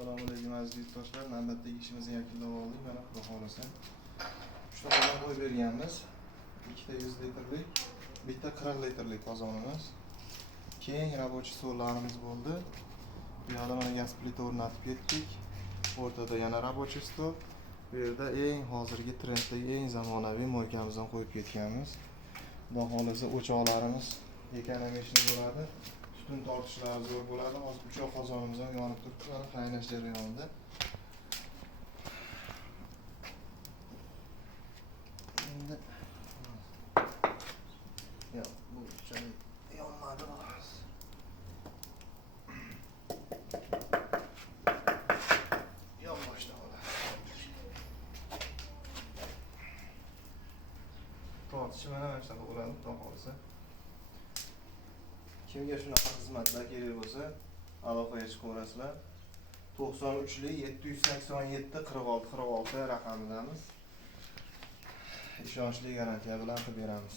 Assalomu alaykum aziz yurtdoshlar. Navbatdagi ishimizni yakunlab oldik. Mana xudo xolasa. 3 ta qozon qo'yib berganmiz. Ikkita 100 litrlik, bitta 40 litrlik qozonimiz. Keyin rabochiy stollarimiz bo'ldi. Bu yerda mana gaz plita o'rnatib ketdik. O'rtada yana rabochiy stol. Bu yerda eng hozirgi trenddagi eng zamonaviy mo'ykamizni qo'yib ketganmiz. Xudo xolasa o'choqlarimiz ekanamishli bo'ladi. Tutun tortishlari zo'r bo'ladi. Hozir uchoq qozonimiz ham yonib turibdi, mana qaynash jarayonida. Endi yo'q, bu joy yonmadi xolos. Yonboshda bo'ladi. Tortish mana shunaqa bo'ladi, xudo xolasa. Kimga shunaqa xizmatlar kerak bo'lsa, aloqaga chiqaverasizlar. 93 787 46 46 raqamidamiz. Ishonchli garantiya bilan qilib beramiz.